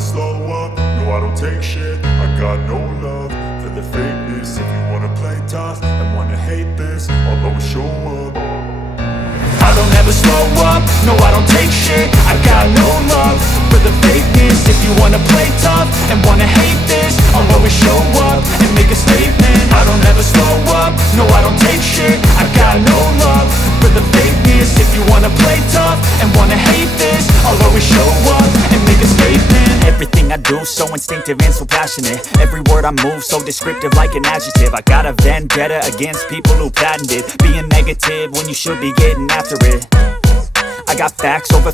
never slow up, no I don't take shit. I got no love for the fakeness. If you wanna play tough and wanna hate this, I'll always show up. I don't ever slow up, no I don't take shit. I got no love for the fakeness. If you wanna play tough and wanna hate this, I'll always show up and make a statement. I don't ever slow up, no I don't take shit. I got no love for the fakeness. If you wanna play tough and wanna hate this, I'll always show up and make a statement. Everything I do so instinctive and so passionate. Every word I move so descriptive like an adjective. I got a vendetta against people who patented being negative when you should be getting after it. I got facts over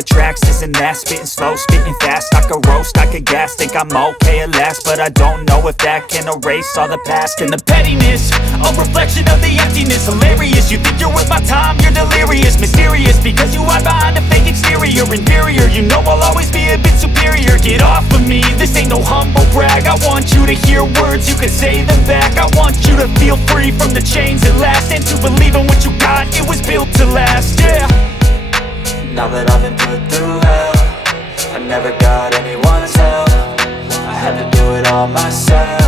tracks, this and that. Spitting slow, spitting fast. I could roast, I could gas. Think I'm okay at last, but I don't know if that can erase all the past. And the pettiness, a reflection of the emptiness. Hilarious, you think you're worth my time, you're delirious. Mysterious, because you hide behind a fake exterior. Inferior, you know I'll always be a bit superior. Get off of me, this ain't no humble brag. I want you to hear words, you can say them back. I want you to feel free from the chains at last, and to believe in what you got, it was built to last, yeah. Now that I've been put through hell, I never got anyone's help. I had to do it all myself.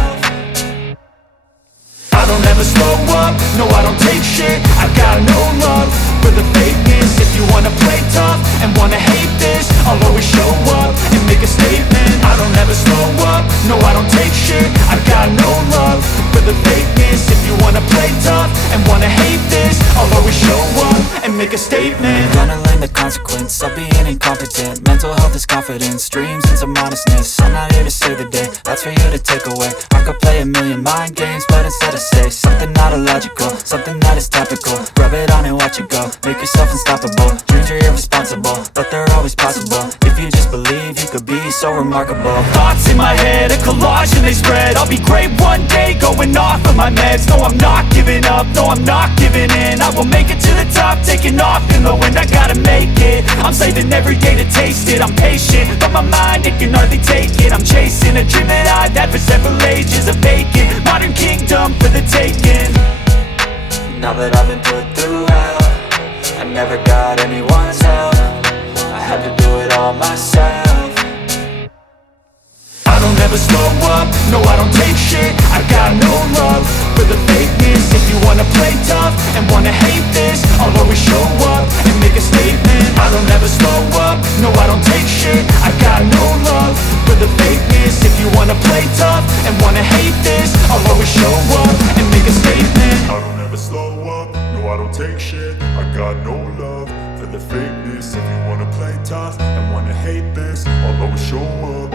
I don't ever slow up, no I don't take shit. I got no love for the fakeness. If you wanna play tough and wanna hate this, I'll always show up and make a statement. I don't ever slow up, no I don't take shit. I got no love for the fakeness. If you wanna play tough and wanna hate this, I'll always show up and make a statement. Gonna learn the consequence of being incompetent. Mental health is confidence, dreams into modestness. I'm not here to save the day, that's for you to take away. I could play a million mind games, but instead I say something not illogical, something that is topical. Rub it on and watch it go, make yourself unstoppable. Dreams are irresponsible, but they're always possible. If you just believe, you could be so remarkable. Thoughts in my head, a collage and they spread. I'll be great one day, going off of my meds. No I'm not giving up, no I'm not giving in. I will make it to the top, taking off in the wind. I gotta make it, I'm saving every day to taste it. I'm patient, but my mind, it can hardly take it. I'm chasing a dream that I've had for several ages. A vacant, modern kingdom for the taking. Now that I've been put through hell, I never got anyone's help. I had to do it all myself. I don't ever slow up, no I don't take shit. I got no love for the fakeness. If you wanna play tough and wanna hate this, I'll always show up and make a statement. I don't ever slow up, no I don't take shit. I got no love for the fakeness. If you wanna play tough and wanna hate this, I'll always show up and make a statement. I don't ever slow up, no I don't take shit. I got no love for the fakeness. If you wanna play tough and wanna hate this, I'll always show up.